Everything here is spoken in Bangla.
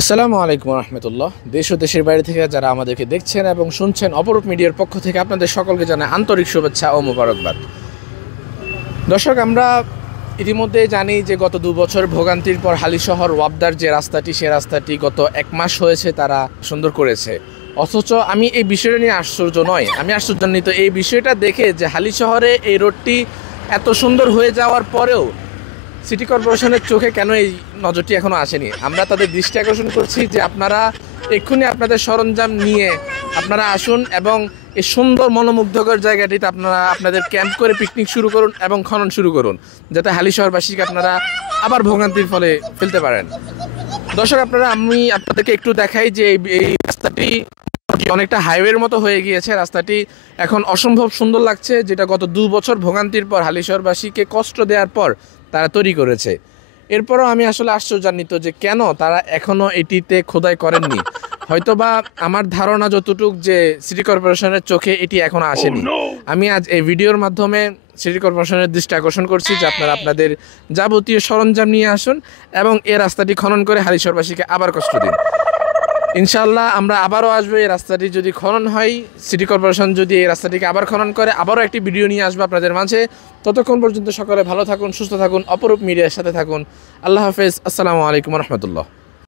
আসসালামু আলাইকুম রহমতুল্লাহ। দেশ ও দেশের বাইরে থেকে যারা আমাদেরকে দেখছেন এবং শুনছেন, অপরূপ মিডিয়ার পক্ষ থেকে আপনাদের সকলকে জানাই আন্তরিক শুভেচ্ছা ও মোবারকবাদ। দর্শক, আমরা ইতিমধ্যে জানি যে গত 2 বছর ভোগান্তির পর হালিশহর ওয়াবদার যে রাস্তাটি, সে রাস্তাটি গত 1 মাস হয়েছে তারা সুন্দর করেছে। অথচ আমি এই বিষয়টা নিয়ে আশ্চর্য নয়, আমি আশ্চর্যান্বিত এই বিষয়টা দেখে যে হালিশহরে এই রোডটি এত সুন্দর হয়ে যাওয়ার পরেও সিটি কর্পোরেশনের চোখে কেন এই নজরটি এখনও আসেনি। আমরা তাদের দৃষ্টি আকর্ষণ করছি যে আপনারা এক্ষুনি আপনাদের সরঞ্জাম নিয়ে আপনারা আসুন এবং এই সুন্দর মনোমুগ্ধকর জায়গাটিতে আপনারা আপনাদের ক্যাম্প করে পিকনিক শুরু করুন এবং খনন শুরু করুন, যাতে হালিশহরবাসীকে আপনারা আবার ভোগান্তির ফলে ফেলতে পারেন। দর্শক, আমি আপনাদেরকে একটু দেখাই যে এই রাস্তাটি অনেকটা হাইওয়ের মতো হয়ে গিয়েছে। রাস্তাটি এখন অসম্ভব সুন্দর লাগছে, যেটা গত 2 বছর ভোগান্তির পর হালিশহরবাসীকে কষ্ট দেওয়ার পর তারা তৈরি করেছে। এরপরও আমি আসলে আশ্চর্যান্বিত যে কেন তারা এখনও এটিতে খোদাই করেননি। হয়তোবা আমার ধারণা যতটুক যে সিটি কর্পোরেশনের চোখে এটি এখনো আসেনি। আমি আজ এই ভিডিওর মাধ্যমে সিটি কর্পোরেশনের দৃষ্টি আকর্ষণ করছি যে আপনারা আপনাদের যাবতীয় সরঞ্জাম নিয়ে আসুন এবং এই রাস্তাটি খনন করে হালিশহরবাসীকে আবার কষ্ট দিন। ইনশাআল্লাহ আমরা আবারও আসবো। এই রাস্তাটি যদি খনন হয়, সিটি কর্পোরেশন যদি এই রাস্তাটিকে আবার খনন করে, আবারও একটি ভিডিও নিয়ে আসবো আপনাদের মাঝে। ততক্ষণ পর্যন্ত সকলে ভালো থাকুন, সুস্থ থাকুন, অপরূপ মিডিয়ার সাথে থাকুন। আল্লাহ হাফেজ। আসসালামু আলাইকুম রহমতুল্লাহ।